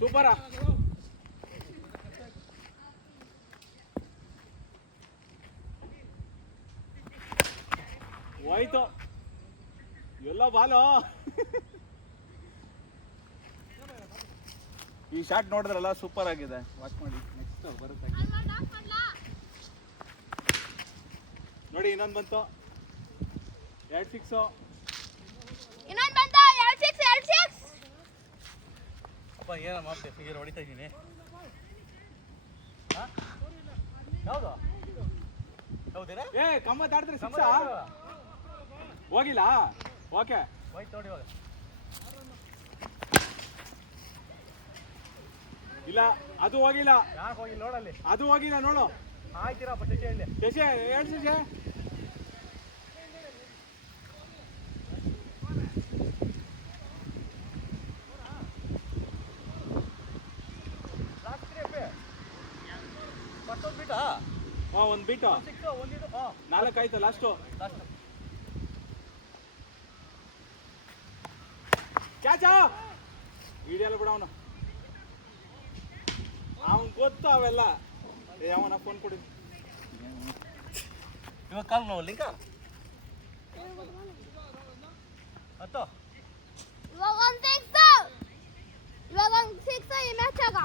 ಸೂಪರಾ ಹೋಯ್ತು ಎಲ್ಲ ಬಾಲು ಈ ಶಾಟ್ ನೋಡಿದ್ರಲ್ಲ ಸೂಪರ್ ಆಗಿದೆ ವಾಚ್ ಮಾಡಿ ನೆಕ್ಸ್ಟ್ ಬರುತ್ತೆ ನೋಡಿ ಇನ್ನೊಂದು ಬಂತು 2-6 ಇನ್ನೊಂದು ಬಂತು 2-6 ಅಪ್ಪ ಏನಮ್ಮ ಫಿಗರ್ ಹೊಡಿತಾ ಇದ್ದೀನಿ ಯಾವುದು ಹೌದೇನಾ ಏ ಕಮ್ಮ ದಾಟಿದ್ರೆ ಸಿಕ್ಸ ಹೋಗಿಲ್ಲ ಓಕೆ ಹೋಯ್ತು ನೋಡಿ ಇವಾಗ ಇಲ್ಲ ಅದು ಹೋಗಿಲ್ಲ ಯಾಕೆ ಹೋಗಿಲ್ಲ ನೋಡಲ್ಲಿ ಅದು ಹೋಗಿಲ್ಲ ನೋಡು ಆಯ್ತೀರಪ್ಪ ಶಶಿ ಶಶಿ ಹೇಳು ಶಶಿ ಮತ್ತೊಂದು ಬಿಟ್ಟಾ ಒಂದು ಬಿಟ್ಟು ಒಂದಿದು 4 ಆಯ್ತು ಲಾಸ್ಟು ಕ್ಯಾಚಾ ಹಿಡಿಯಲ್ಲ ಬಿಡ ಅವನು ಗೊತ್ತು ಅವೆಲ್ಲ ಅವನ ಫೋನ್ ಕೊಡಿ ಇವಾಗ ಕಾಲ್ ನೋವು ಲಿಂಕ ಹತ್ತು ಇವಾಗ ಒಂದು 6 ಈ ಮ್ಯಾಚ್ ಆಗ